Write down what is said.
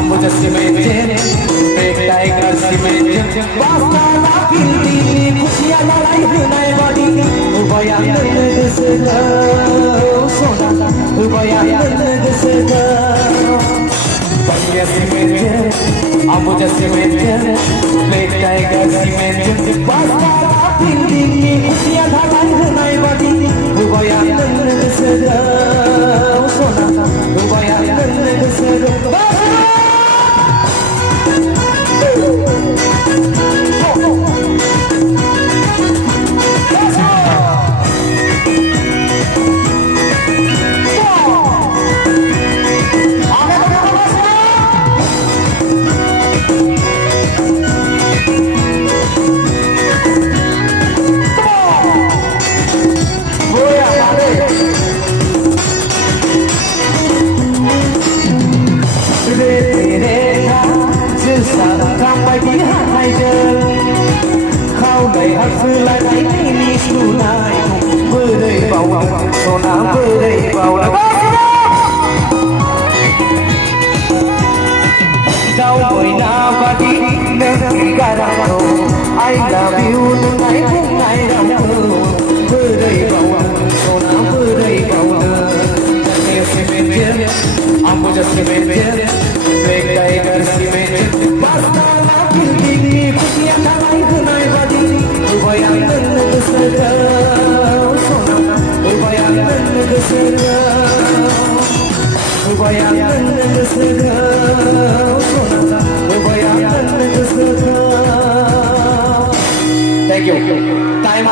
Ambuja cement, big tiger cement, Bastana pinti, खुशियाँ लड़ाई बिनाए बड़ी, उबया नंद से सोना, उबया नंद से Ambuja cement, Ambuja cement, big tiger cement, Bastana pinti, खुशियाँ लड़ाई बिनाए बड़ी, उबया नंद से सोना, उबया नंद से Baby hai chân khao đầy hạt sư lại thấy ni su này mưa đầy vào gió nắng mưa đầy vào đau mỏi na và đi nên cả đau I love you nhưng ngày cũng ngày đau mưa đầy vào gió nắng mưa đầy vào Ambuja cement, big tiger cement, basta pinti, खुशियाँ लड़ाई बिनाए बड़ी, उबया नंद से सोना, उबया नंद से उबया नंद से सोना, उबया नंद से Thank you. Time